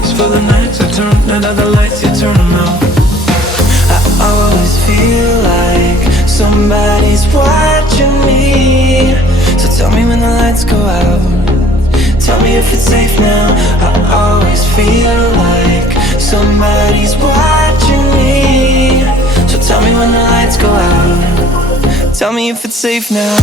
days, for the nights I turn and other lights you turn them out. I always feel like somebody's watching me. So tell me when the lights go out, tell me if it's safe now. I always feel like somebody's watching me. So tell me when the lights go out, tell me if it's safe now.